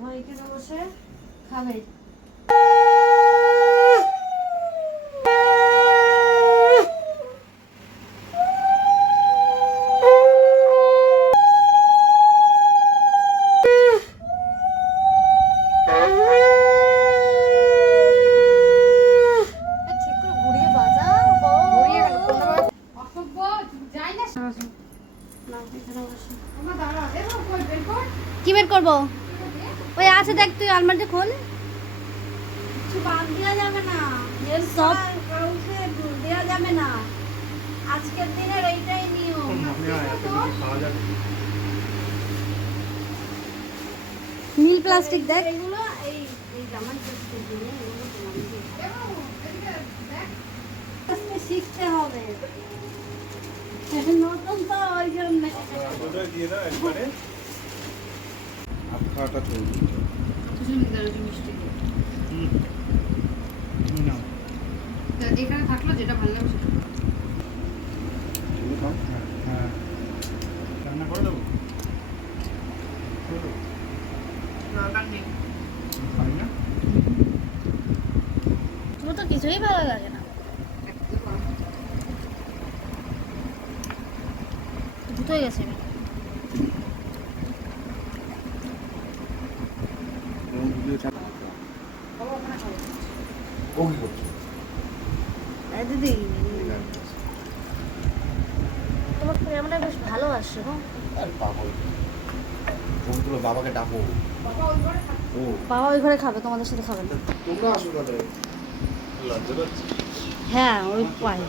ও এখানে বসে খাবে। কি বের করবো? ওই আছে দেখ, তুই আলমারিতে খোল। কিছু বাদ দেওয়া যাবে না, সব কাউকে দেওয়া যাবে না, আজকের দিনের এইটাই নিয়ম। নীল প্লাস্টিক দেখ। এগুলো এই এই জামার প্লাস্টিক দিয়ে এগুলো তোমাকে শিখতে হবে, নতুন তো ওই জন্য দিয়ে দাও একবারে। আখাটা চলবে। এখানে থাকলো যেটা ভালো লাগবে সেটা হ্যাঁ, রান্না করে দেবো। দরকার নেই। খাই না? তোমার তো কিছুই ভালো লাগে না। ভূত হয়ে গেছে। ও কি করছো? দিদি তোমার ক্যামেরা বেশ ভালো আসছে গো। আর পাগল। ছবি তুলো, বাবাকে ডাকো। ও বাবা ওই ঘরে খাবে, তোমাদের সাথে খাবে না। তোমরা আসো তাহলে। লজ্জা পাচ্ছি। হ্যাঁ ওই পায়।